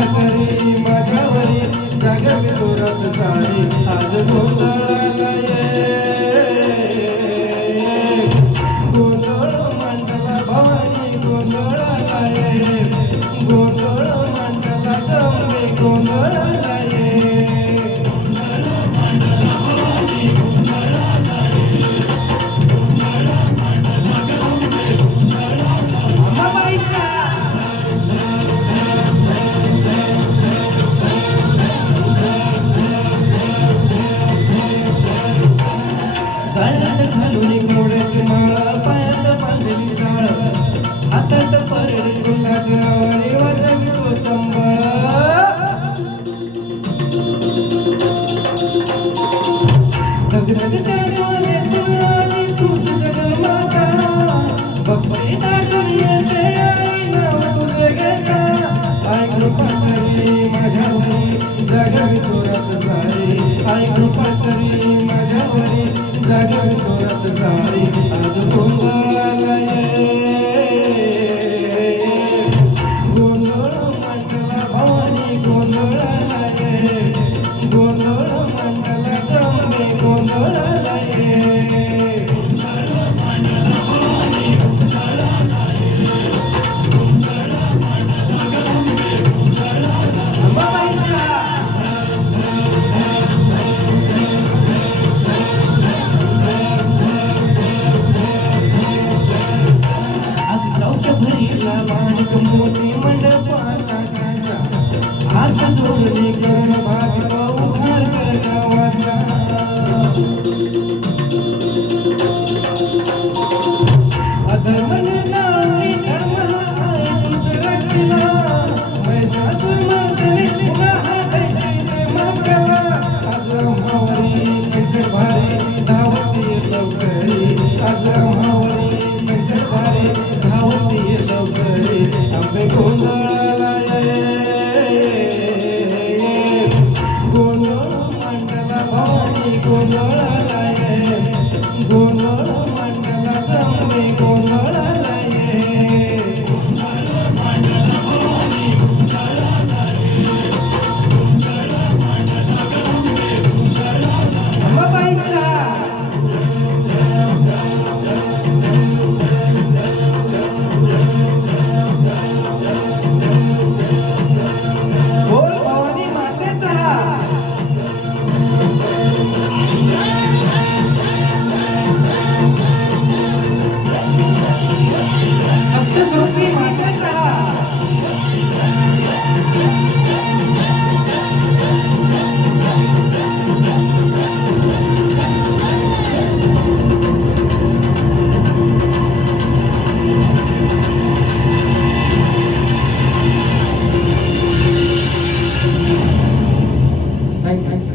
कृपा करी माझ्यावरी जागावी जोरात सारी आज गोंधळाला गोंधळ मंडला भवानी गोंधळाला गोंधळ मंडला गंगे गोंधळाला गळ्यात घालून कवड्याची माळ पायात बांधली जाळ हातात परडी तुला गवळी वाजवी तो संबळ धगधगत्या डोळ्यातून आली तूच जगन्माता बघते दाटून येते आई नाव तुझे घेता आई कृपा करी माझ्यावरी जागावी जोरात सारी आई कृपा करी माझ्यावरी जागावी जोरात सारी आज गोंधळाला गोंधळ मंडला भवानी गोंधळाला गोंधळ मंडला गंगे गोंधळाला भरीला माणिक मोती मंडपात आशाचा हात जोडले करण भाविक उद्धार कर गावाचा अधर्म निर्नामी धर्म आहे तुझ रक्षिला महिषासुर मर्दने पुन्हा हातायची ते मागला आज अम्हावरी संकट भारी धावती लवकरी आज अम्हावरी संकट भारी धावती लवकरी आंबे गोंधळाला गोंधळ मंडला भवानी गोंधळाला गोंधळ मंडला गंगे गोंधळाला Thank you.